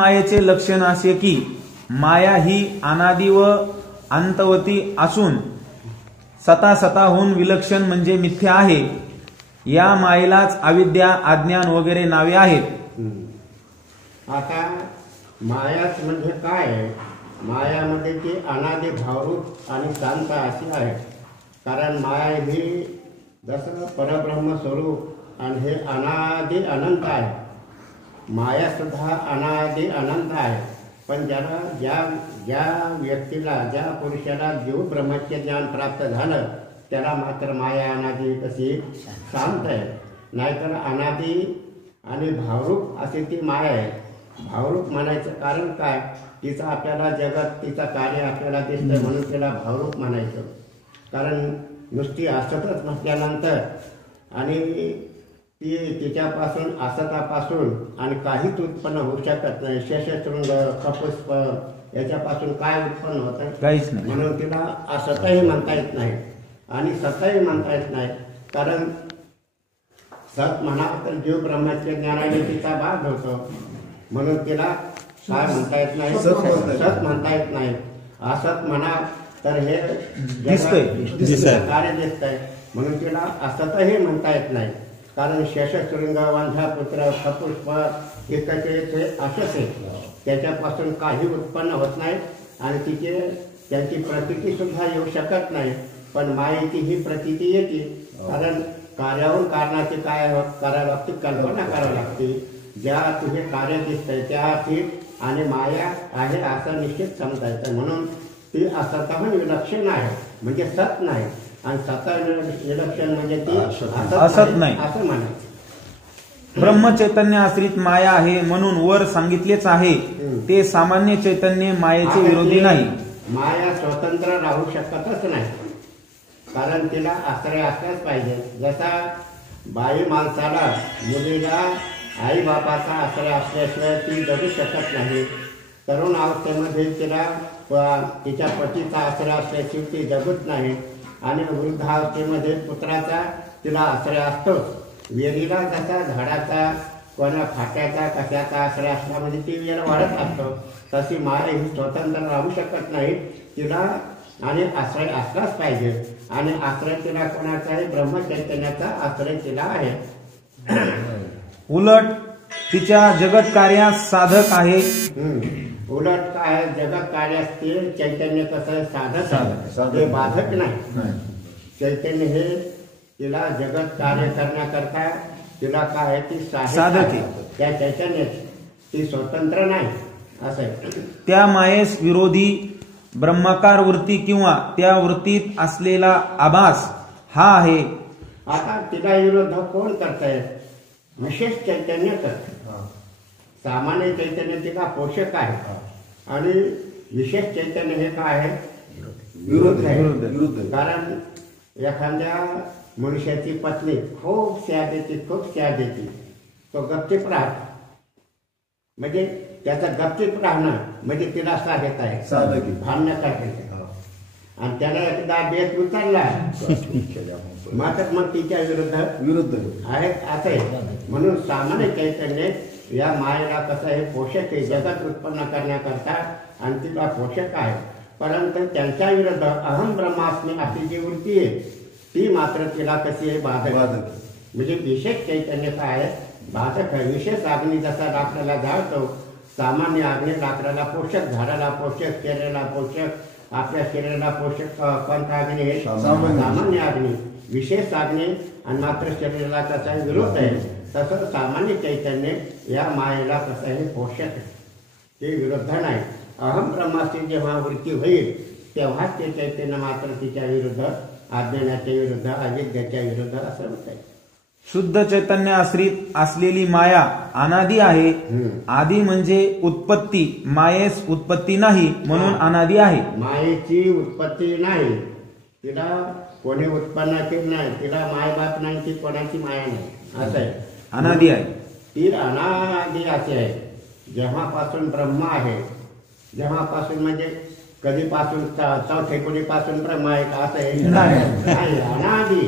मायेचे लक्षण असे की माया ही अनादि व अंतवती असून स्वतःहून विलक्षण म्हणजे मिथ्या आहे. या मायेलाच अविद्या, अज्ञान वगैरे नावे आहेत. आता मायाच म्हणजे काय आहे? मायामध्ये ती अनादि, भावरूप आणि शांत अशी आहे. कारण माया ही जसं परब्रह्म स्वरूप आणि हे अनादि अनंत आहे. माया सुद्धा अनादि अनंत आहे. पण ज्याला ज्या व्यक्तीला, ज्या पुरुषाला जीव ब्रह्माचे ज्ञान प्राप्त झालं त्याला मात्र माया अनादि कशी शांत आहे. नाहीतर अनादि आणि भावरूप अशी ती माया आहे. भावरूप म्हणायचं कारण काय? तिचं आपल्याला जगत, तिचं कार्य आपल्याला दिसतं म्हणून तिला भावरूप म्हणायचं. कारण नुसती असतच म्हटल्यानंतर आणि ती तिच्यापासून असतापासून आणि काहीच उत्पन्न होऊ शकत नाही. शेषशृंग, कपुष्प याच्यापासून काय उत्पन्न होतं? काहीच नाही. म्हणून तिला असतही म्हणता येत नाही आणि सतही म्हणता येत नाही. कारण सत म्हणा तर जीव ब्रह्माच्या ज्ञानाने तिचा बाध होतो म्हणून तिला काय म्हणता येत नाही, सत म्हणता येत नाही. असत म्हणा तर हे कार्य दिसतंय म्हणून तिला असतही म्हणता येत नाही. कारण शेषशृंग, वंध्यापुत्र, कपुष्प हे कसे असंच आहे. त्याच्यापासून काही उत्पन्न होत नाही आणि त्यांची प्रतीती सुद्धा येऊ शकत नाही. पण मायेची ही प्रतीती येते. कारण कार्याहून कारणाची काय करावं लागते? कल्पना करावी लागते. ज्या तुझे कार्य दिसतंय त्याची आणि माया आहे असं निश्चित समजायचं. म्हणून ती असतहून विलक्षण आहे म्हणजे सत नाही आणि स्वतः विलक्षण म्हणजे ती असत नाही असं म्हणायचं. ब्रह्मचैतन्य आश्रित माया आहे म्हणून वर सांगितलेच आहे ते सामान्य चैतन्य मायेचे विरोधी नाही. माया स्वतंत्र राहू शकतच नाही. कारण तिला आश्रय असलाच पाहिजे. जसा बाई माणसाला, मुलीला आई बापाचा आश्रय असल्याशिवाय ती जगू शकत नाही. तरुण अवस्थेमध्ये तिला तिच्या पतीचा आश्रय असल्याशिवाय ती जगत नाही. आणि वृद्धावस्थेमध्ये पुत्राचा तिला आश्रय असतोच. वेलीला जसा झाडाचा, कोणा फाट्याचा, कशाचा आश्रय असल्यामध्ये ती वेल वाढत असतो तशी माया ही स्वतंत्र राहू शकत नाही. तिला आणि आश्रय असलाच पाहिजे. आणि आश्रय तिला कोणाचा आहे? ब्रह्मचैतन्याचा आश्रय तिला आहे. उलट तिच्या जगत कार्यास साधक आहे. उलट काय? जगत कार्यास ते चैतन्य कसं साधक आहे, बाधक नाही. चैतन्य हे तिला जगत कार्य करण्याकरता तिला काय? ती साधक आहे. त्या चैतन्याची ती स्वतंत्र नाही असं आहे. त्या मायेस विरोधी ब्रह्माकार वृत्ती किंवा त्या वृत्तीत असलेला आभास हा आहे. आता तिला विरोध कोण करताय? विशेष चैतन्य करते. सामान्य चैतन्य तिला पोषक आहे आणि विशेष चैतन्य हे काय आहे? विरुद्ध आहे. कारण एखाद्या मनुष्याची पत्नी खूप स्याद देते, तो गपचीप राहतो. म्हणजे त्याचा गपचीप राहणं म्हणजे तिला साधत आहे, भांडणं करते. आणि त्याला एकदा बेत उचलला मात्र मग तिच्या विरुद्ध आहे असं आहे. म्हणून सामान्य चैतन्य या मायेला कसं आहे? पोषक आहे, जगत उत्पन्न करण्याकरता आणि तिला पोषक आहे. परंतु त्यांच्या विरुद्ध अहम ब्रह्मास्मी अशी जी वृत्ती आहे ती मात्र तिला कशी आहे? बाधक. म्हणजे विशेष चैतन्य काय आहे? बाधक आहे. विशेष अग्नी जसा लाकडाला जाळतो, सामान्य अग्नी लाकडाला पोषक, झाडाला पोषक, शरीराला पोषक. आपल्या शरीराला पोषक कोणता अग्नी आहे? सामान्य अग्नी. विशेष अग्नी आणि मात्र शरीराला कसा विरोध आहे. तसं सामान्य चैतन्य या मायेला कसं आहे? पोषक आहे, ते विरुद्ध नाही. अहम ब्रह्माची जेव्हा वृत्ती होईल तेव्हाच ते चैतन्य मात्र तिच्या विरुद्ध, अज्ञानाच्या विरुद्ध, अविद्याच्या विरुद्ध असं होत आहे. शुद्ध चैतन्य आश्रित असलेली माया अनादि आहे. आदि म्हणजे उत्पत्ती. मायेस उत्पत्ती नाही म्हणून अनादि आहे. मायेची उत्पत्ती नाही, तिला कोणी उत्पन्न केली नाही, तिला मायबाप नाही, ती कोणाची माया नाही असं आहे. अनादि आहे. ती अनादि असे आहे. जेव्हापासून ब्रह्म आहे, जेव्हापासून म्हणजे कधीपासून चौथे कोणीपासून ब्रह्म आहे का असं आहे? अनादि.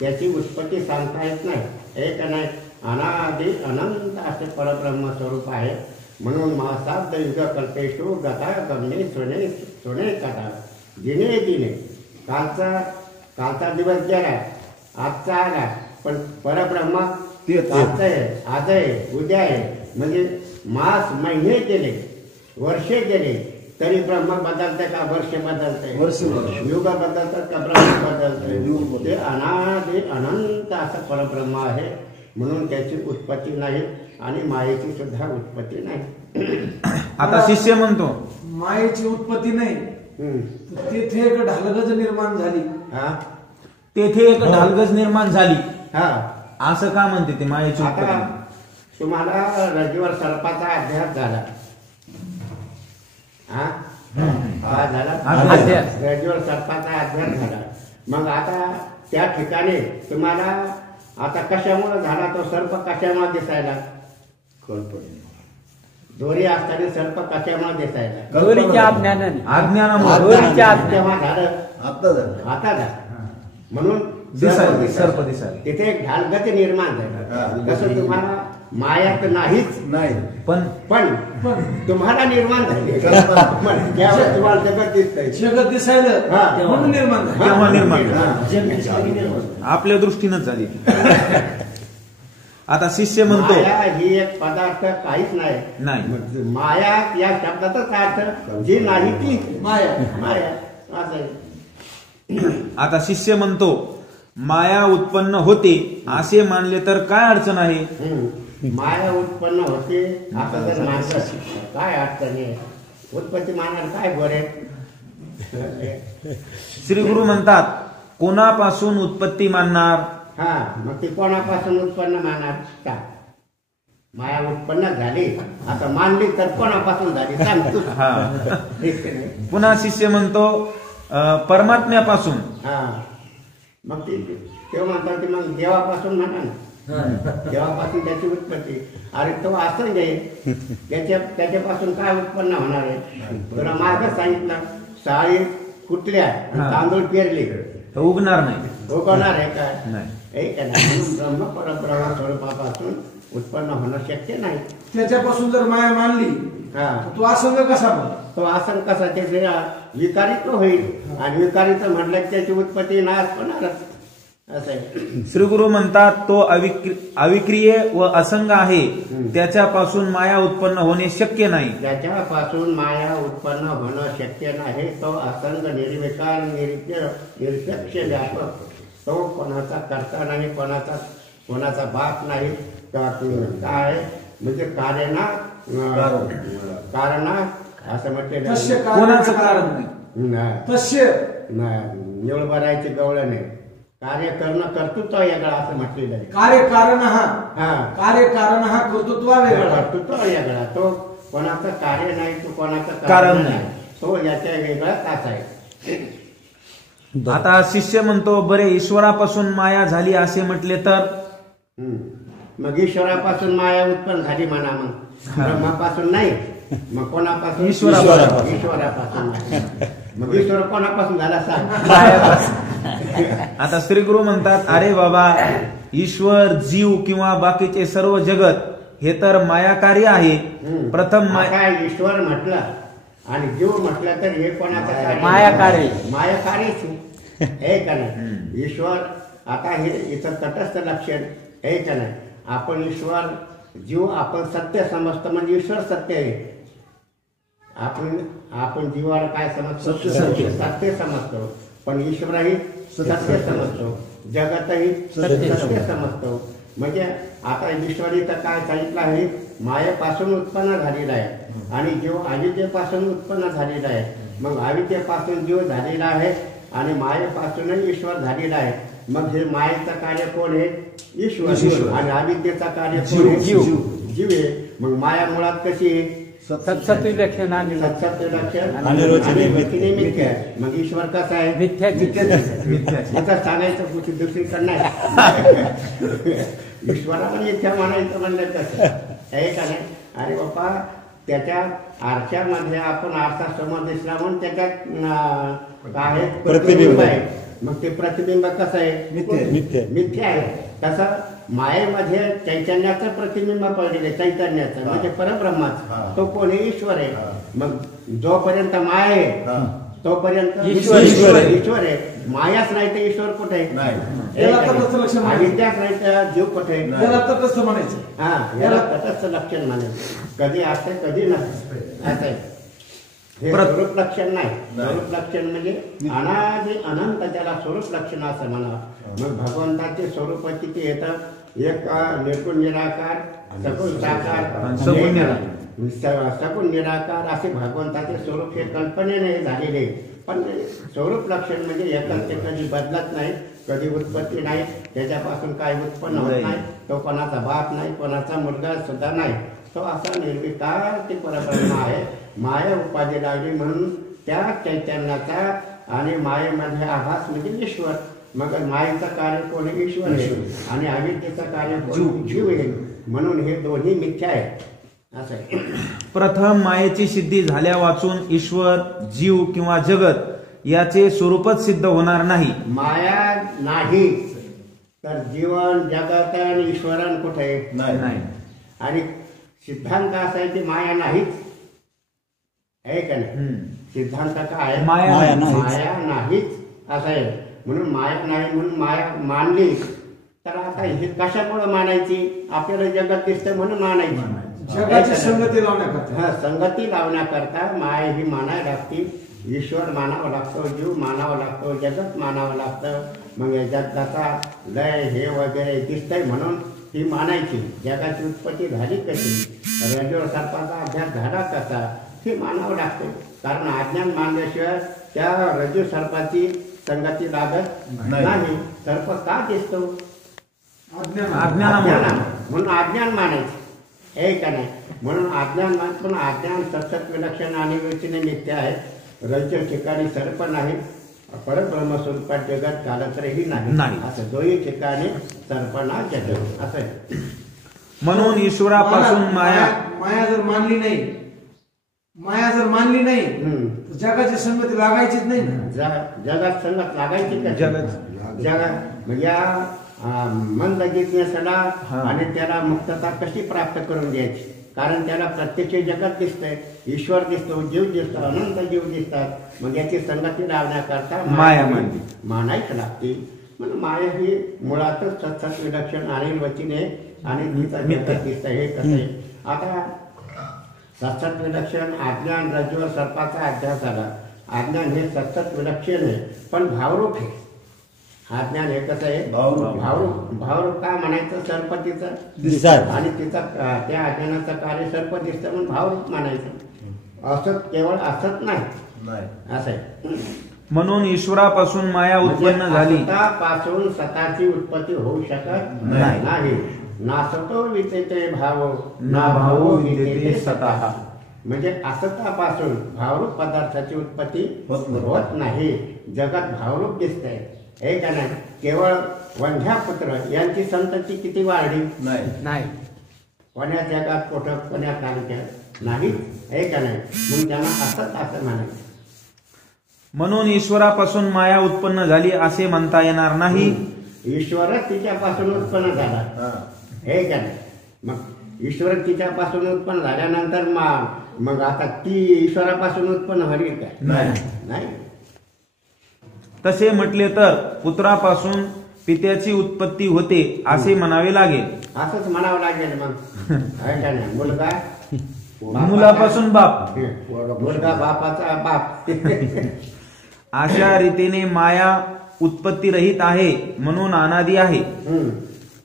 त्याची उत्पत्ती सांगता येत नाही. एक नाही, अनादि अनंत असे परब्रह्म स्वरूप आहे. म्हणून महासाब्द युग कल्पेशु गता गमने सोने सोने कथा दिने दिने कालचा दिवस गेला, आजचा आला, पण परब्रह्म आज आहे उद्या आहे. म्हणजे मास महिने गेले, वर्षे गेले, तरी ब्रह्म बदलते का वर्ष बदलते, युग बदलतात का ब्रह्म बदलते. ते अनादि अनंत असं परब्रह्म आहे. म्हणून त्याची उत्पत्ती नाही आणि मायेची सुद्धा उत्पत्ती नाही. आता शिष्य म्हणतो मायेची उत्पत्ती नाही, तेथे एक ढालगज निर्माण झाली. तेथे एक ढालगज निर्माण झाली. हा, असं का म्हणते ते मायेची आता उत्पत्ती? तुम्हाला रज्जूवर सर्पाचा अभ्यास झाला. हा झाला रज्जूवर सर्पाचा अभ्यास झाला. मग आता त्या ठिकाणी तुम्हाला आता कशामुळे झाला तो सर्प, कशामुळे दिसायला? दोरी असताना सर्प कशामुळे दिसायला? अज्ञानामुळे. तेव्हा झालं, आता झालं. म्हणून सर्प दिसायला. तिथे एक ढालगती निर्माण झाली. कसं तुम्हाला माया तर नाहीच नाही, पण तुम्हाला निर्माण झाली. त्यावेळेस तुम्हाला जगत दिसतंय, जगत दिसायला म्हणून निर्माण झालं. तेव्हा निर्माण आपल्या दृष्टीनंच झाली. आता शिष्य म्हणतो माया ही एक पदार्थ काहीच नाही. माया या शब्दाचाच अर्थ जी नाही ती माया. माया असं. आता शिष्य म्हणतो माया उत्पन्न होते असे मानले तर काय अडचण आहे? माया उत्पन्न होते असं जर मानलं काय अडचण आहे? उत्पत्ती मानायला काय बरे? श्री गुरु म्हणतात कोणापासून उत्पत्ती मानणार? मग ती कोणापासून उत्पन्न मानणार का? माया उत्पन्न झाली आता मानली तर कोणापासून झाली सांगतो. पुन्हा शिष्य म्हणतो परमात्म्यापासून. मग ते म्हणतात की मग देवापासून म्हणा ना. देवापासून त्याची उत्पत्ती. अरे तो असं घे त्याच्यापासून काय उत्पन्न होणार आहे? तुला मार्ग सांगितलं, साळी कुठल्या तांदूळ पेरले उगणार नाही. उगवणार आहे काय? ब्रह्म परब्रह्म स्वरूपापासून उत्पन्न होणं शक्य नाही. त्याच्यापासून जर माया मानली तो असंग कसा? तो असंग कसा? त्याचे विकारित होईल आणि विकारित म्हटलं की त्याची उत्पत्ती नाश होणारच. श्री गुरु म्हणतात तो अविक्रिय व असंग आहे, त्याच्यापासून माया उत्पन्न होणे शक्य नाही. त्याच्यापासून माया उत्पन्न होणं शक्य नाही. तो असंग निर्विकार निरपेक्ष व्यापक. तो कोणाचा करता नाही, कोणाचा बाप नाही. काय म्हणजे कारण असं म्हटलेलं कोणाचं कारण नाही. एवढं भरायची गवळ नाही. कार्य करणं कर्तृत्व वेगळा असं म्हटलेलं आहे. कार्यकारण हा कर्तृत्व वेगळा, कर्तृत्व वेगळा. तो कोणाचं कार्य नाही, तो कोणाचं कारण नाही. तो याच्या वेगळा तास आहे. आता शिष्य म्हणतो बरे ईश्वरापासून माया झाली असे म्हटले तर? मग ईश्वरापासून माया उत्पन्न झाली म्हणा. मग ब्रह्मापासून नाही, मग कोणापासून? ईश्वरापासून. मग ईश्वर कोणापासून झाला सांग? आता श्री गुरु म्हणतात अरे बाबा, ईश्वर, जीव किंवा बाकीचे सर्व जगत हे तर मायाकारी आहे. प्रथम काय ईश्वर म्हटलं आणि जीव म्हटलं तर हे कोणाचं? मायाकारीच हे का नाही? ईश्वर आता हे इथं तटस्थ लक्षण हे का नाही? आपण ईश्वर जीव आपण सत्य समजतो म्हणजे ईश्वर सत्य आहे. आपण जीवाला काय समजतो? सत्य समजतो. पण ईश्वरही सत्य समजतो, जगतही सत्य समजतो. म्हणजे आता ईश्वरीचं काय सांगितलं आहे? मायेपासून उत्पन्न झालेला आहे आणि जीव अविद्येपासून उत्पन्न झालेला आहे. मग अविद्येपासून जीव झालेला आहे आणि मायेपासूनही ईश्वर झालेला आहे. मग हे मायेचं कार्य कोण आहे? ईश्वर. आणि अविद्येचं कार्य कोण आहे? जीव आहे. मग माया मुळात कशी आहे? सत्सत्य लक्षण आणि मिथ्या. मग ईश्वर कसा आहे? आता सांगायचं कुठे दुसरीकडे नाही. ईश्वराला मिथ्या म्हणायचं म्हणलं कसं आहे का नाही? अरे बाप्पा, त्याच्या आरशामध्ये आपण आरसा समोर दिसला म्हणून त्याच्यात काय प्रतिबिंब आहे. मग ते प्रतिबिंब कसं आहे? मिथ्या आहे. तसं मायेमध्ये चैतन्याचं प्रतिबिंब पडलेलं आहे, चैतन्याचं म्हणजे परब्रह्माचं, तो कोणी ईश्वर आहे. मग जोपर्यंत माया आहे तोपर्यंत ईश्वर आहे. मायाच नाही तर ईश्वर कुठे आहे? अविद्याच नाही तर जीव कुठे आहे? याला तटस्थ म्हणायचं. हा, याला तटस्थ लक्षण म्हणायचं. कधी असते कधी नसते असं आहे. हे स्वरूप लक्षण नाही. स्वरूप लक्षण म्हणजे अनादि अनंत, त्याला स्वरूप लक्षण असं म्हणावं. मग भगवंताचे स्वरूप किती येतं? एक निर्गुण निराकार, सगुण साकार, सगुण निराकार असे भगवंताचे स्वरूप हे कल्पनेने झालेले. पण स्वरूप लक्षण म्हणजे एकच, ते कधी बदलत नाही, कधी उत्पत्ती नाही, त्याच्यापासून काही उत्पन्न होत नाही. तो कोणाचा बाप नाही, कोणाचा मुलगा सुद्धा नाही. तो असा निर्विकार ते परब्रह्म आहे. माया उपाधी लागली म्हणून त्या चैतन्याचा आणि मायेमध्ये आभास म्हणजे ईश्वर. मग मायेचं कार्य कोणी? ईश्वर आहे. आणि अविद्येचं कार्य जीव आहे. म्हणून हे दोन्ही मिथ्या आहेत असं आहे. प्रथम मायेची सिद्धी झाल्या वाचून ईश्वर, जीव किंवा जगत याचे स्वरूपच सिद्ध होणार नाही. माया नाही तर जीवन, जगत आणि ईश्वरन कुठे नाही. आणि सिद्धांत असा आहे की माया नाहीच आहे का नाही? सिद्धांत काय आहे? माया नाहीच असं आहे. म्हणून माया नाही म्हणून माया मानली तर आता हे कशामुळे मानायची? आपल्याला जगत दिसतं म्हणून मानायची. जगाची संगती लावण्याकरता. हा, संगती लावण्याकरता माया ही मानायला लागती. ईश्वर मानावं लागतो, जीव मानावा लागतो, जगत मानावं लागतं. मग या जगाचा लय हे वगैरे दिसतंय म्हणून ही मानायची. जगाची उत्पत्ती झाली कशी, रज्जू सर्पाचा अभ्यास झाला कसा, हे मानावं लागतं. कारण अज्ञान मानल्याशिवाय त्या रज्जू सर्पाची संगती लागत नाही. सर्प का दिसतो? अज्ञानामुळे. म्हणून अज्ञान मानायचं हे का नाही? म्हणून अज्ञान मानतो. अज्ञान सतत विलक्षण आणि विचिने मिथ्या आहे. रज्जू ठिकाणी सर्प नाही, परब्रह्म स्वरूपात जगत कालत्रही नाही. असं दोन्ही ठिकाणी सर्पना जगत असं आहे. म्हणून ईश्वरापासून माया जर मानली नाही तर जगाची संगती लागायचीच नाही ना. जगात संगत लागायची का? जगात या मंदगीतनेसला आणि त्याला मुक्तता कशी प्राप्त करून द्यायची? कारण त्याला प्रत्यक्ष जगत दिसतंय, ईश्वर दिसतो, जीव दिसतो, अनंत जीव दिसतात. मग याची संगती लावण्याकरता माया मानायच लागते. म्हणून माया ही मुळातच सत्सत विलक्षण आणि वचने आणि तिचं जगत दिसतं. हे कसं आहे? आता सत्सत विलक्षण अज्ञान, रज्जू सर्पाचा अध्यास झाला. अज्ञान हे सत्सत विलक्षण आहे पण भावरूप आहे. अज्ञान हे कसं आहे? भावरूप का म्हणायचं? सर्पतीचं आणि तिचा त्या अज्ञानाचं कार्य सर्प दिसतं म्हणून भावरूप म्हणायचं. असत केवळ असत नाही असं आहे. म्हणून ईश्वरापासून माया उत्पन्न झाली. पासून स्वतःची उत्पत्ती होऊ शकत नाही. नासतो वितेते भाव ना भावो वितेते स्वतः. म्हणजे असतापासून भावरूप पदार्थाची उत्पत्ती होत नाही. जगात भावरूप दिसतंय हे का नाही? केवळ वंध्या पुत्र यांची संतती किती वाढली? नाही. कोण्या जगात, कुठं, कोण्या तालुक्यात नाही हे का नाही? म्हणून त्यांना असं म्हणायचं. म्हणून ईश्वरापासून माया उत्पन्न झाली असे म्हणता येणार नाही. ईश्वरच तिच्यापासून उत्पन्न झाला हे का नाही? मग ईश्वर तिच्यापासून उत्पन्न झाल्यानंतर मग आता ती ईश्वरापासून उत्पन्न होईल काय? नाही. तसे म्हटले तर पुत्रापासून पित्याची उत्पत्ती होते असे म्हणावे लागेल. असंच म्हणावं लागेल. मग आहे का नाही? मुलगा मुलापासून बाप, मुलगा बापाचा बाप. अशा रीतीने माया उत्पत्ती रहित आहे म्हणून अनादी आहे.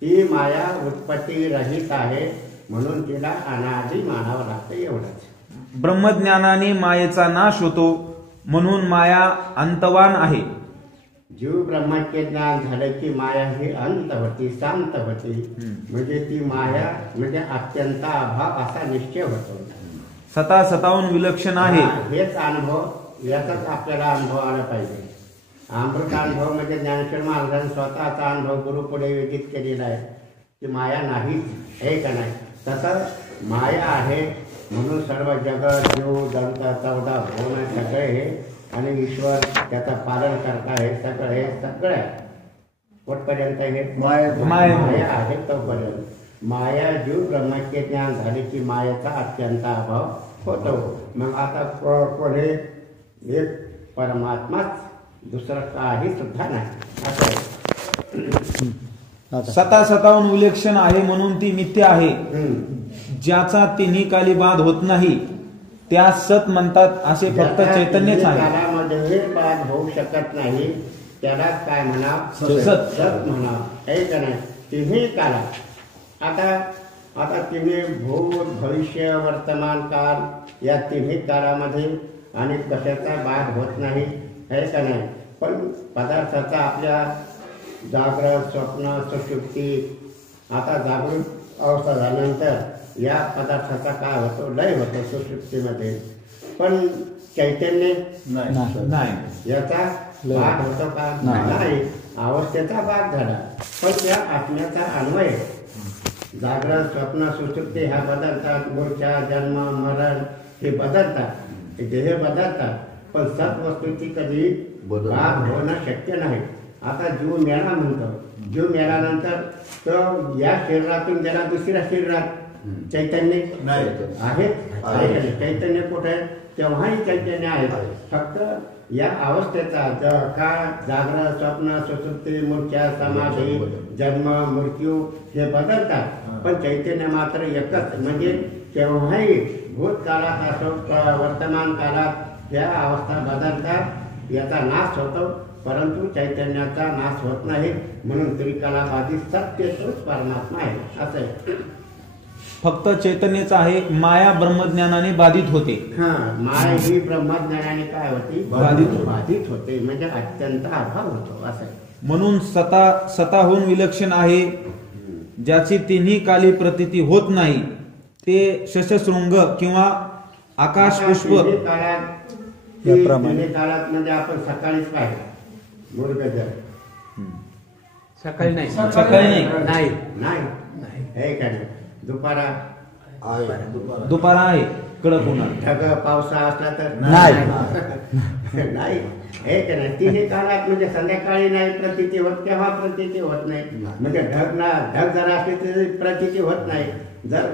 ती माया उत्पत्ती रहित आहे म्हणून तिला अनादी मानावं लागतं एवढंच. ब्रह्मज्ञानाने मायेचा नाश होतो म्हणून माया अंतवान आहे. जीव ब्रह्माचे ज्ञान झालं की माया ही अंत होती, शांत होती. म्हणजे ती माया म्हणजे अत्यंत अभाव असा निश्चय होतो. स्वतःहून विलक्षण आहे. हेच अनुभव, याचाच आपल्याला अनुभव आला पाहिजे. अमृत अनुभव म्हणजे ज्ञानेश्वर महाराजांनी स्वतःचा अनुभव गुरु पुढे विदित केलेला आहे की माया नाहीच हे का नाही? तसं माया आहे म्हणून सर्व जगत, जीव, दंत, 14 भुवन सगळे हे आणि ईश्वर त्याचं पालन करता हे सगळं आहे. कुठपर्यंत आहे माया. माया आहे तोपर्यंत. माया जीव ब्रह्माचे ज्ञान झाले की मायेचा अत्यंत अभाव होतो. मग आता कोणी एक परमात्माच, दुसरं काही सुद्धा नाही असं आहे. सता सताहून विलक्षण आहे म्हणून ती मिथ्या आहे. ज्याचा तिन्ही काली बाध होत नाही त्या सत म्हणतात असे फक्त चैतन्यच आहे. कालामध्ये बाध होऊ शकत नाही त्याला काय म्हणा, सत. सत म्हणा. हे का नाही, तिन्ही काला. आता तिन्ही भूत भविष्य वर्तमान काल या तिन्ही काळामध्ये आणि कशाचा बाध होत नाही, हे का नाही. पण पदार्थाचा आपल्या जागृत स्वप्न सुषुप्ती, आता जागृत अवस्था झाल्यानंतर या पदार्थाचा काय होतो, लय होतो सुषुप्तीमध्ये. पण चैतन्य नाही, याचा भाग होतो का, नाही. अवस्थेचा भाग झाला. पण त्या आत्म्याचा अन्वय जागृत स्वप्न सुषुप्ती ह्या बदलतात. मूर्छा जन्म मरण हे बदलतात, देह बदलतात. पण सत वस्तूची कधी भाग होणं शक्य नाही. आता जीव मेला म्हणतो, जीव मेल्यानंतर तो या शरीरातून गेला दुसऱ्या शरीरात, चैतन्य आहे. चैतन्य कुठे आहे, तेव्हाही चैतन्य आहे. फक्त या अवस्थेचा काळ जागरण स्वप्न सुसुप्ती मूर्छा समाधी जन्म मृत्यू हे बदलतात. पण चैतन्य मात्र एकच. म्हणजे केव्हाही भूतकाळात असो वर्तमान काळात या अवस्था बदलतात, याचा नाश होतो. परंतु चैतन्याचा नाश होत नाही. म्हणून त्रिकालाबाधित सत्य तोच परमात्मा आहे असं आहे. फक्त चैतन्यच आहे. माया ब्रह्मज्ञानाने बाधित होते. माया ही ब्रह्मज्ञानाने काय होती, बाधित होते. म्हणजे अत्यंत अभाव होतो असं आहे. म्हणून स्वतःहून विलक्षण आहे. ज्याची तिन्ही काली प्रतीती होत नाही ते शशशृंग किंवा आकाश पुष्प. तिन्ही काळात म्हणजे आपण सकाळीच पाहिजे मुरगजर, सकाळी नाही, नाही हे काय दुपारा आहे कडक उन्हाळ, ढग पावसा असला तर नाही. हे का नाही, तिन्ही काळात म्हणजे संध्याकाळी नाही प्रतीती होत, तेव्हा प्रतीती होत नाही. म्हणजे ढग जरा असले तरी प्रतीती होत नाही. जर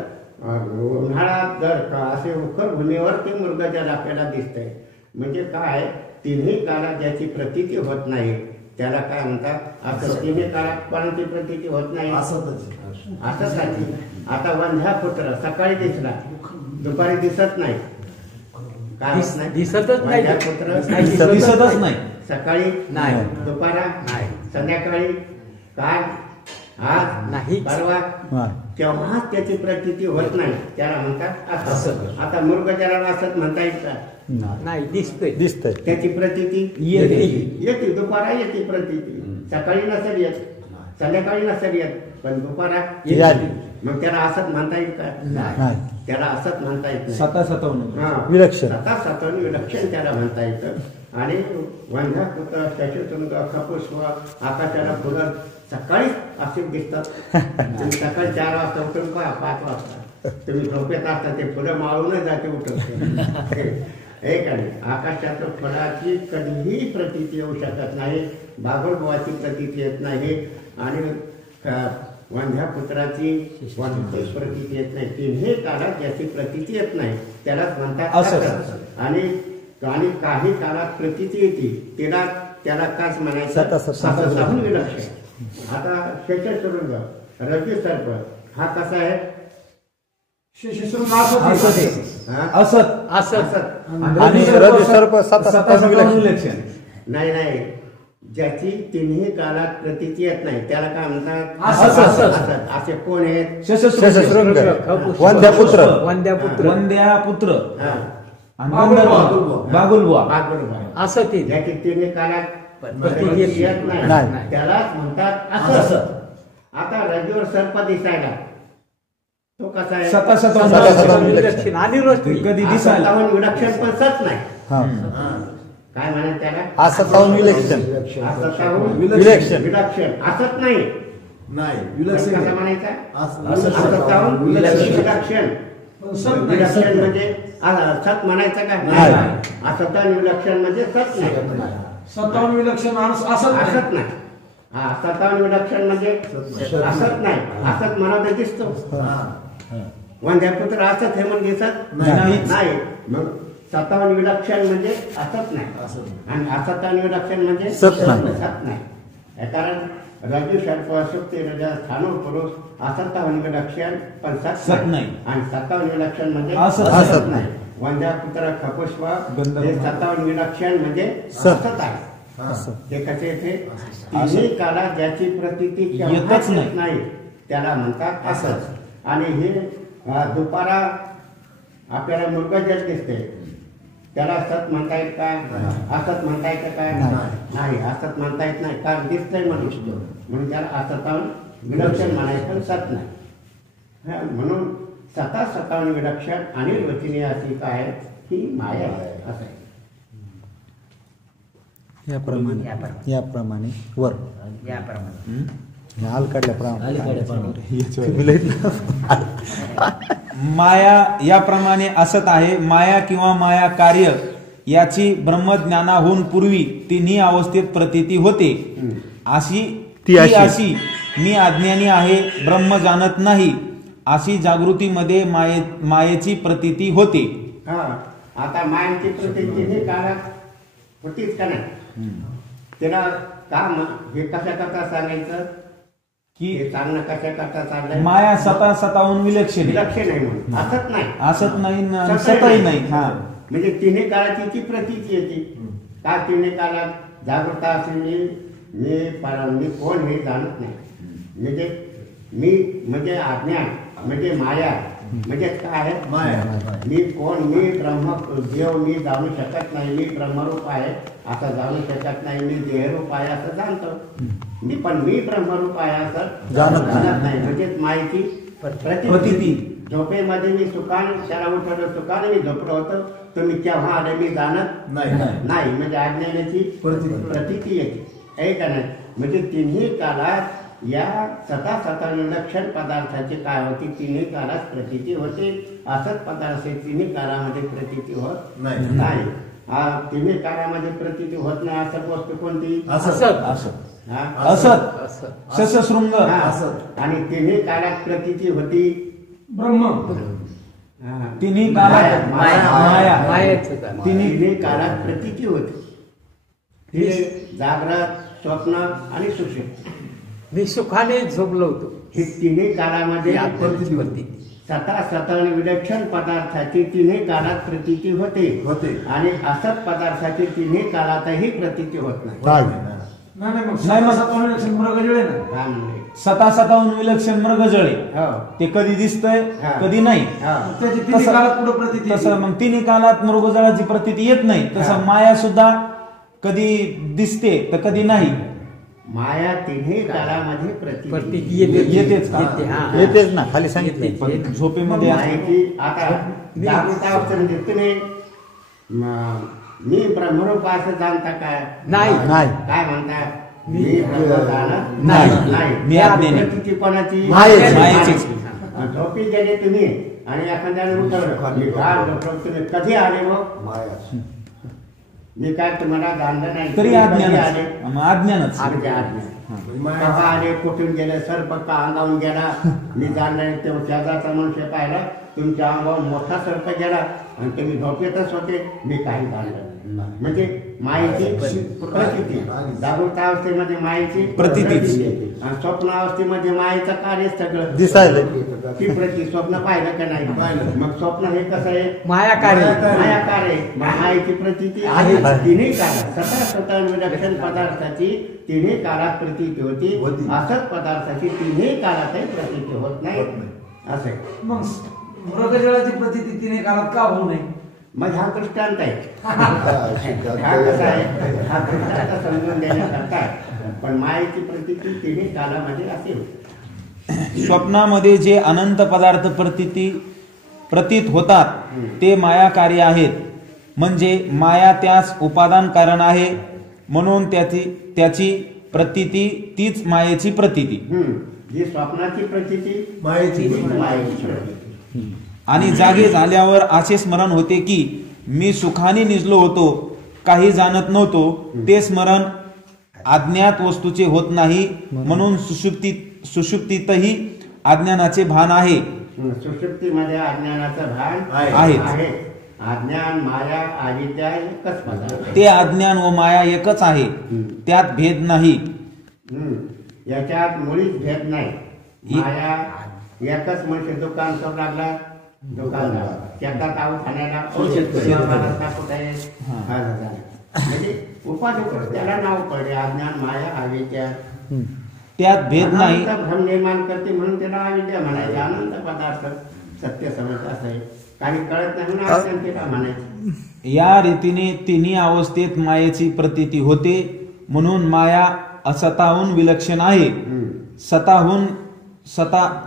उन्हाळ्यात जर असे उखर भूमीवर ते मुरगजर आपल्याला दिसतंय. म्हणजे काय, तिन्ही काळात ज्याची प्रतीती होत नाही त्याला काय म्हणतात, असं. तिन्ही काळात कोणाची प्रतीती होत नाही असंच आहे. आता वंध्या पुत्र सकाळी दिसला, दुपारी दिसत नाही. काय होत नाही, दिसतच नाही. वंध्या पुत्र दिसतच नाही. सकाळी नाही, दुपारा नाही, संध्याकाळी, काल आज नाही, परवा, तेव्हा त्याची प्रतीती होत नाही. त्याला म्हणतात असं. आता मुरगजराला असंच म्हणता येईल का, नाही. दिसतंय त्याची प्रतीती येते, दुपारा येते प्रतीती. सकाळी नसेल येत, संध्याकाळी नसेल येत, पण दुपारा येते. मग त्याला असंच म्हणता येईल का, त्याला असंच म्हणता येत नाही. स्वतः विलक्षण, स्वतः विलक्षण त्याला म्हणता येतं. आणि वंध्या पुत्र शशशृंग खपुष्प आकाशाला फुलं सकाळी असे दिसतात. सकाळी 4 वाजता उठून 5 वाजता तुम्ही झोपेत असता ते फुलं माळूनच जाते उठून. एक आहे आकाशाच्या फळाची कधीही प्रतीती येऊ शकत नाही, बागुलबुवाची प्रतीती येत नाही, आणि वंध्या पुत्राची प्रतीती येत नाही. तिन्ही काळात ज्याची प्रतीती येत नाही त्यालाच म्हणतात असत. आणि काही काळात प्रतीती येते त्याला काय म्हणायचं, स्वतःहून विलक्षण. आता शशशृंग रवी सर्प हा कसा आहे, नाही, ज्याची तिन्ही काळात प्रतीती येत नाही त्याला काय म्हणतात असे कोण आहेत, शशशृंग, वंद्यापुत्र, बागुलबुवा असं. ज्याची तिन्ही काळात प्रतीती येत नाही त्यालाच म्हणतात असं. आता रजेवर सर्प दिसायला तो कसा आहे, कधी दिसायला विलक्षण पण सत नाही. काय म्हणाल त्याला, असताहून विलक्षण, विलक्षण असत नाही. कसा म्हणायचा, असताहून विलक्षण. विलक्षण म्हणजे सत म्हणायचं काय, असताहून विलक्षण म्हणजे सत नाही. स्वतःहून विलक्षण असत नाही. हा सतावन विलक्षण म्हणजे असत नाही, असत मला तर दिसतो. वंध्यापुत्र असत हे म्हणजे दिसत नाही. मग सतावन विलक्षण म्हणजे असत नाही, आणि असतावन विलक्षण म्हणजे सत नाही. कारण रजू सर्प सुप्ती रज स्थानो पुरुष असतावन विलक्षण पण सत नाही, आणि सतावन विलक्षण म्हणजे असत नाही. वंध्यापुत्र खपुष्प हे सतावन विलक्षण म्हणजे सत आहे. ते कसे येते तिन्ही काळात ज्याची प्रतीती येतच नाही त्याला म्हणतात असत. आणि हे दुपारा आपल्याला मृगजल दिसते त्याला सत म्हणता येत काय, असत म्हणता येतं काय? नाही, असत म्हणता येत नाही, कारण दिसतंय मनुष्य म्हणून त्याला असतावन विलक्षण म्हणायचं पण सत नाही. म्हणून सतावन विलक्षण आणि वचनी अशी काय ही माया असं आहे. याप्रमाणे वर माया याप्रमाणे असत आहे. माया किंवा माया कार्य याची ब्रह्मज्ञानाहून पूर्वी तिन्ही अवस्थेत प्रतीती होते. ती अशी मी अज्ञानी आहे, ब्रह्म जाणत नाही अशी जागृतीमध्ये मायेची प्रतीती होते. आता मायेची प्रतीती हे काळात होतीच का नाही? त्याला काम हे कशा करता सांगायचं की सांगणं कशा करता चाललंय? माया सतावून विलक्षण आहे म्हणून असत नाही, सतही नाही. म्हणजे तिन्ही काळात ती प्रतीती येते. का तिन्ही काळात जागृता असलेली मी कोण हे जाणत नाही. म्हणजे मी म्हणजे अज्ञान म्हणजे माया म्हणजे काय आहे? मी कोण, मी ब्रह्म देव मी जाणू शकत नाही, मी ब्रह्मरूप आहे असं जाणू शकत नाही, मी देहरूप आहे असं जाणतो मी, पण मी ब्रह्मरूप आहे असं जाणत नाही. म्हणजेच मायेची प्रतीती. झोपेमध्ये मी सुखाने त्याला उठवलं, सुखाने मी झोपलो होतो, तुम्ही केव्हा आले मी जाणत नाही. म्हणजे अज्ञानाची प्रतीती येते आहे का नाही? म्हणजे तिन्ही काळात या सतावन विलक्षण पदार्थाची काय होती? तिन्ही काळात प्रतीती होते. असत पदार्थ तिन्ही काळामध्ये प्रतीती होत नाही. तिन्ही काळामध्ये प्रतीती होत नाही असत वस्तू कोणती? सशृंग. आणि तिन्ही काळात प्रतीती होती ब्रह्म. तिन्ही काळात माया. तिन्ही काळात प्रतीती होती. हे जागृत, स्वप्न आणि सुषुप्ती. मी सुखाने झोपलो होतो. हे तिन्ही काळामध्ये सतावन विलक्षण पदार्थाची तिन्ही काळात प्रतीती होते. आणि असत पदार्थाची तिन्ही काळातही प्रतीती होत सतावन विलक्षण मृगजळे ते कधी दिसतंय कधी नाही. तसं मग तिन्ही काळात मृगजळाची प्रतीती येत नाही. तसं माया सुद्धा कधी दिसते तर कधी नाही. माया तिन्ही काळामध्ये प्रतीती येतेच ना, खाली सांगितलं झोपेमध्ये. आता जागृतावस्थेमध्ये तुम्ही मी ब्रह्मरूप असं जाणता काय? नाही. काय म्हणता? मी ब्रह्म जाणत नाही. प्रतीती कोणाची? झोपी गेले तुम्ही आणि एखाद्याने उठवलं, तुम्ही कधी आले? मग मी काय तुम्हाला जाणलं नाही तरी अज्ञानच. आले, कुठून गेले, सर्प का अंगावून गेला मी जाणलं. तेव्हा शेजारचा मनुष्य पाहिला, तुमच्या अंगावर मोठा सर्प गेला आणि तुम्ही झोपेतच होते, मी काही जाणलं. म्हणजे मायेची प्रतीती. जागृतावस्थेमध्ये मायेची प्रतीती आणि स्वप्नावस्थेमध्ये मायेचं कार्य सगळं दिसायला. ती प्रती स्वप्न पाहिलं का नाही? मग स्वप्न हे कसं आहे? माया कार्य. मायेची प्रतीती आहे. तिन्ही काळात सतावन विलक्षण पदार्थाची तिन्ही काळात प्रतीती होती. असत पदार्थाची तिन्ही काळातही प्रतीती होत नाही. असं मग मृगजळाची प्रतीती तिन्ही काळात का होऊ नये? मग हा दृष्टांत आहे. हा कसा आहे? हा दृष्टांत समजून देण्याकरता. पण मायेची प्रतीती तिन्ही काळामध्ये असेल. स्वप्नामध्ये जे अनंत पदार्थ प्रतीत होतात ते माया कार्य आहेत. म्हणजे माया त्यास उपादान कारण आहे, म्हणून त्याची प्रतीती तीच मायेची प्रतीती. जी स्वप्नाची प्रतीती मायेची प्रतीती. आणि जागे झाल्यावर असे स्मरण होते की मी सुखाने निजलो होतो, काही जाणत नव्हतो. ते स्मरण अज्ञात वस्तूचे होत नाही, म्हणून सुषुप्तीतही अज्ञानाचे भान आहे. सुषुप्तीमध्ये अज्ञानाचं भान आहे. अज्ञान, माया, अविद्या एकच पदार्थ. ते अज्ञान व माया एकच आहे, त्यात भेद नाही. याच्यात मुळीच भेद नाही. माया एकच मनुष्य दुकान करू लागला, दुकानदार शेतात आऊ खाण्याला कुठे म्हणजे उपाधी करतो, त्याला नाव पडले अज्ञान, माया, अविद्या. त्यात भेद नाही. भ्रम निर्माण करते म्हणून त्याला अविद्या म्हणायचे. अनंत पदार्थ सत्य समज असं आहे. काही कळत नाही म्हणून अज्ञान त्याला म्हणायचे. या रीतीने तिन्ही अवस्थेत मायेची प्रतीती होते, म्हणून माया असताहून विलक्षण आहे.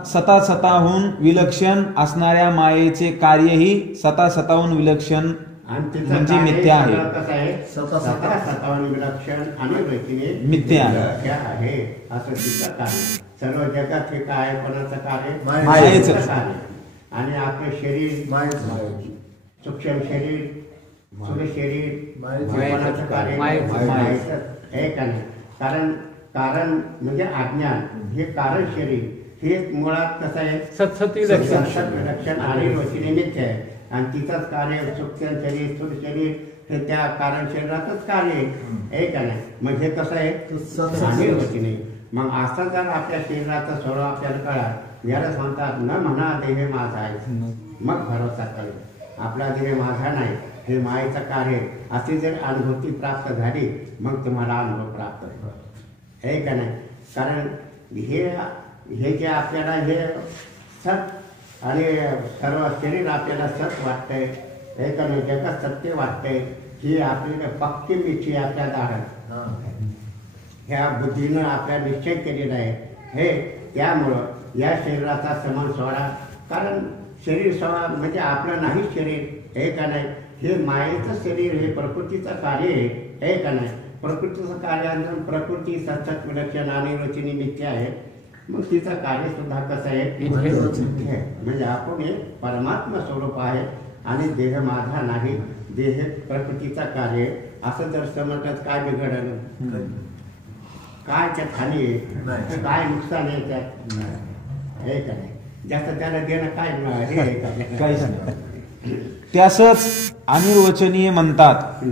सताहून विलक्षण असणाऱ्या मायेचे कार्यही सताहून विलक्षण म्हणजे मिथ्या आहे. कसं आहे, सताहून विलक्षण आणि रीतीने मिथ्या आहे असं तिचं कार्य. सर्व जगात हे काय, कोणाचं कार्य, मायेचं कार्य. आणि आपलं शरीर, सूक्ष्म शरीर, स्थूल शरीर, कोणाचं कार्य, मायेचं हे का नाही. कारण म्हणजे अज्ञान, हे कारण शरीर, हे मुळात कसं आहे, सत्सत विलक्षण आणि वचने मिथ्या आहे. आणि तिचंच कार्य सूक्ष्म शरीर, स्थूल शरीर हे त्या कारण शरीरातच कार्य आहे का नाही. मग हे कसं आहे, आणि वचने. मग असं जर आपल्या शरीराचा स्वभाव आपल्याला कळा, यालाच म्हणतात न म्हणा देह माझा आहे, मग भरोसा करेल. आपला देह माझा नाही, हे मायेचं कार्य. अशी जर अनुभूती प्राप्त झाली, मग तुम्हाला अनुभव प्राप्त होईल, हे का नाही. कारण हे जे आपल्याला हे सत आणि सर्व शरीर आपल्याला सत वाटतंय, हे का नाही, जगात सत्य वाटतंय, ही आपल्याला पक्की मिठी आपल्या दारात ह्या बुद्धीनं आपल्या निश्चय केलेला आहे. हे त्यामुळं या शरीराचा समान सोडा. कारण शरीर सोडा म्हणजे आपलं नाही शरीर, हे का नाही. हे मायेचं शरीर, हे प्रकृतीचं कार्य आहे, हे का नाही. प्रकृतीचं कार्य प्रकृती सत्सत विलक्षण आणि रचनी मिथ्या आहे. मग तिचं कार्य सुद्धा कसं आहे, म्हणजे आपण हे परमात्मा स्वरूप आहे आणि देह माझा नाही, देह प्रकृतीचा कार्य. असं जर समजलं काय बिघडलं, काय त्यात हानी आहे, काय नुकसान आहे त्यात, हे का नाही. जास्त त्याला देणं काय काहीच नाही. त्यासच अनिर्वचनीय म्हणतात.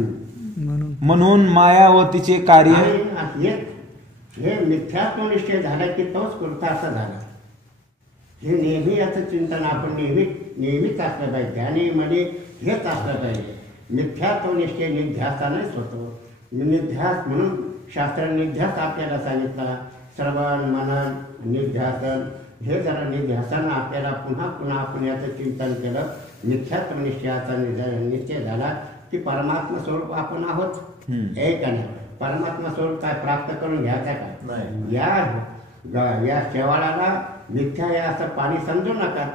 म्हणून माया व तिचे कार्य हे मिथ्यात्व निश्चय झाला की तोच कृतार्थ झाला. हे नेहमी याचं चिंतन आपण नेहमीच असलं पाहिजे आणि मध्ये हेच असलं पाहिजे. मिथ्यात्व निश्चय निध्यासानेच होतो. निध्यास म्हणून शास्त्र निध्यास आपल्याला सांगितला. श्रवण, मनन, निध्यासन, हे जरा निध्यासानं आपल्याला पुन्हा पुन्हा आपण याचं चिंतन केलं, मिथ्यात्व निश्चयाचा निश्चय झाला की परमात्मा स्वरूप आपण आहोत, हे का नाही. परमात्मा स्वरूप काय प्राप्त करून घ्यायचं काय. या शेवाळाला मिथ्या आहे असं पाणी समजू नका.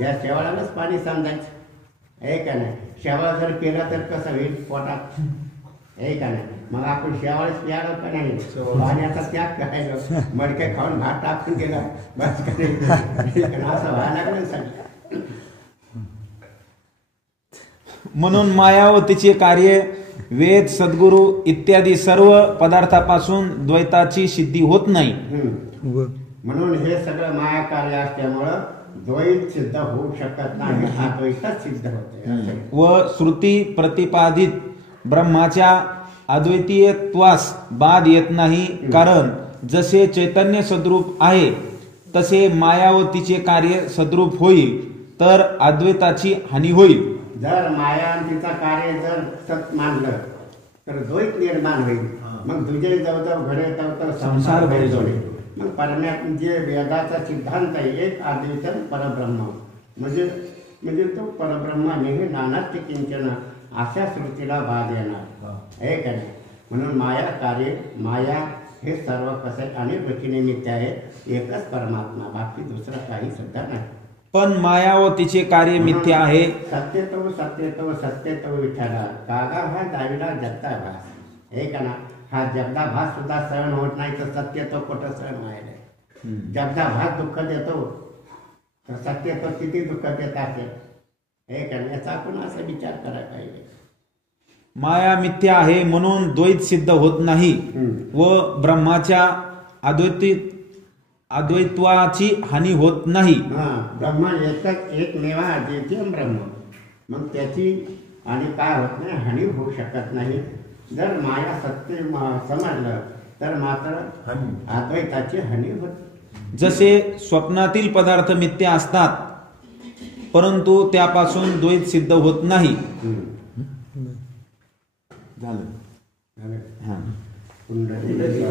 या शेवाळालाच पाणी समजायचं, हे का नाही. शेवाळ जर केला तर कसं होईल पोटात, हे का नाही. मग आपण शेवाळच प्यायला का नाही, पाण्याचा त्याग करायला, मडके खाऊन भात टाकून गेला बस का नाही, असं व्हायला लागलं सगळं. म्हणून माया व तिचे कार्य, वेद, सद्गुरु इत्यादी सर्व पदार्थापासून द्वैताची सिद्धी होत नाही. म्हणून हे सगळं माया कार्य असल्यामुळं द्वैत सिद्ध होऊ शकत नाही, हा द्वैतच सिद्ध होते. व श्रुती प्रतिपादित ब्रह्माच्या अद्वितीयत्वास बाद येत नाही. कारण जसे चैतन्य सद्रूप आहे तसे माया व तिचे कार्य सद्रूप होईल तर अद्वैताची हानी होईल. जर माया आणि तिचा कार्य जर सत मानलं तर द्वैत निर्माण होईल. मग तुझे जवळ घडे तर संसार घडे. मग परमात्मा जे वेदाचा सिद्धांत आहे, एक अद्वैत परब्रह्म म्हणजे तो परब्रह्म नेहमी नानात्य किंचन अशा श्रुतीला बाद येणार, हे का नाही. म्हणून माया कार्य, माया हे सर्व कसं अनिर्वचनीय मिथ्या आहे. एकच परमात्मा, बाकी दुसरं काही सुद्धा नाही. पण माया व तिचे कार्य मिथ्या आहे. सत्यत्व विठ्ठला कागा हा दाविला जगता भास, हे का ना. हा जगदा भास सुद्धा सहन होत नाही तर सत्यत्व कुठं सहन व्हायला. जगदा भास दुःख देतो तर सत्यत्व किती दुःख देत असेल, हे का नाही. याचा आपण असा विचार करायला पाहिजे. माया मिथ्या आहे म्हणून द्वैत सिद्ध होत नाही व ब्रह्माच्या अद्वैत्वाची हानी होत नाही. ब्रह्म एकमेव अद्वितीय ब्रह्म, मग त्याची आणि काय होत नाही, हानी होऊ शकत नाही. जर माया सत्य समजलं तर मात्र अद्वैताची हानी होते. जसे स्वप्नातील पदार्थ मिथ्या असतात परंतु त्यापासून द्वैत सिद्ध होत नाही. झालं. हा. पुंडलिका